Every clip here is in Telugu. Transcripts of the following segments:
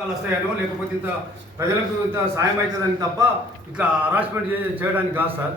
వస్తాయనో లేకపోతే ఇంత ప్రజలకు ఇంత సాయం అవుతుందని తప్ప ఇట్లా హరాస్మెంట్ చేయడానికి కాదు సార్.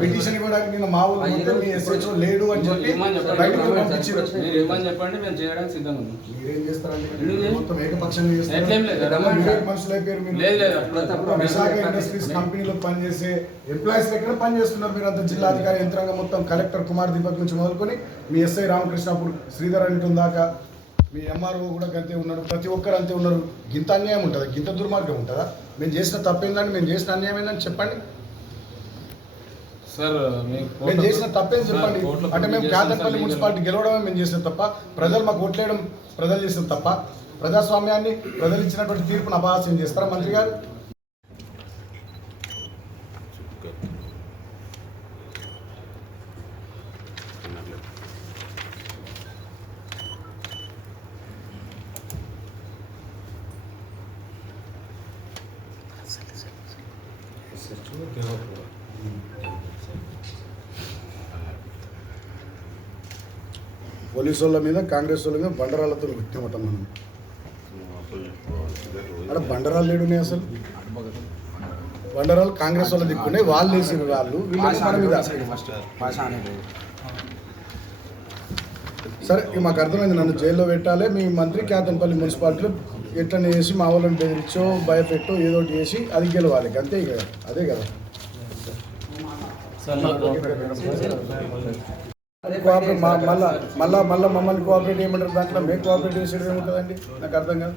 పిటిషన్ ఇవ్వడానికి నేను మా ఊళ్ళో మొత్తం మీ ఎస్హెచ్ఓ లేడు అని చెప్పి బయటకు పంపించారు. చెప్పండి, మేము చేయడానికి సిద్ధంగా ఉన్నాం. మీరేం చేస్తారండి? మొత్తం ఏకపక్షంగా చేస్తారు. మనుషులు అయిపోయారు మీరు. విశాఖ ఇండస్ట్రీస్ కంపెనీలో పనిచేసే ఎంప్లాయీస్ దగ్గర పనిచేస్తున్నారు మీరు. అంత జిల్లా అధికారి యంత్రాంగం మొత్తం కలెక్టర్ కుమార్ దీపక్ నుంచి మొదలుకొని మీ ఎస్ఐ రామకృష్ణాపూర్ శ్రీధర్ అంటూ దాకా మీ ఎంఆర్ఓ కూడా అంతే ఉన్నారు. ప్రతి ఒక్కరు అంతే ఉన్నారు. గింత అన్యాయం ఉంటుందా? గింత దుర్మార్గం ఉంటుందా? మేము చేసిన తప్పేందని, మేము చేసిన అన్యాయం ఏందని చెప్పండి సార్. మేము చేసిన తప్పేం చెప్పండి. అంటే మేము కాదర్పల్లి మున్సిపాలిటీ గెలవడమే మేము చేసిన తప్ప, ప్రజలు మాకు ఓట్లేయడం ప్రజలు చేసిన తప్ప, ప్రజాస్వామ్యాన్ని ప్రజలు ఇచ్చినటువంటి తీర్పును అపహాస్యం చేస్తారా మంత్రి గారు? పోలీసు వాళ్ళ మీద, కాంగ్రెస్ వాళ్ళ మీద బండరాలతో కొట్టామట మనం. అక్కడ బండరాలు లేడున్నాయి అసలు. బండరాలు కాంగ్రెస్ వాళ్ళ దిక్కున్నాయి, వాళ్ళు వేసిన వాళ్ళు సరే. మాకు అర్థమైంది, నన్ను జైల్లో పెట్టాలి. మీ మంత్రి కేతన్పల్లి మున్సిపాలిటీలో ఎట్లా చేసి మా వాళ్ళని బెదిరించో భయపెట్టో ఏదో ఒకటి చేసి అది గెలవాలి అంతే కదా. అదే కదా కోఆపరేట్. మళ్ళా మమ్మల్ని కోఆపరేట్ చేయమంటారు. దాంట్లో మేము కోఆపరేట్ చేసేది ఏముంటుందండి? నాకు అర్థం కాదు.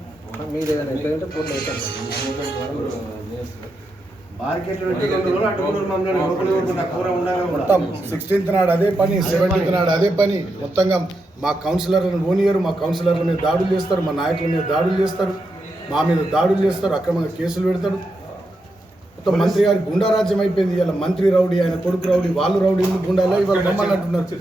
మొత్తం 16th నాడు అదే పని, 17th నాడు అదే పని. మొత్తంగా మా కౌన్సిలర్లను ఓనియరు, మా కౌన్సిలర్ల మీద దాడులు చేస్తారు, మా నాయకుల మీద దాడులు చేస్తారు, మా మీద దాడులు చేస్తారు, అక్రమంగా కేసులు పెడతారు. మొత్తం మంత్రి గారి గుండా రాజ్యం అయిపోయింది. ఇలా మంత్రి రౌడీ, ఆయన కొడుకు రౌడీ, వాళ్ళు రౌడీ, గుండాలో ఇవాళ మమ్మల్ని అంటున్నారు.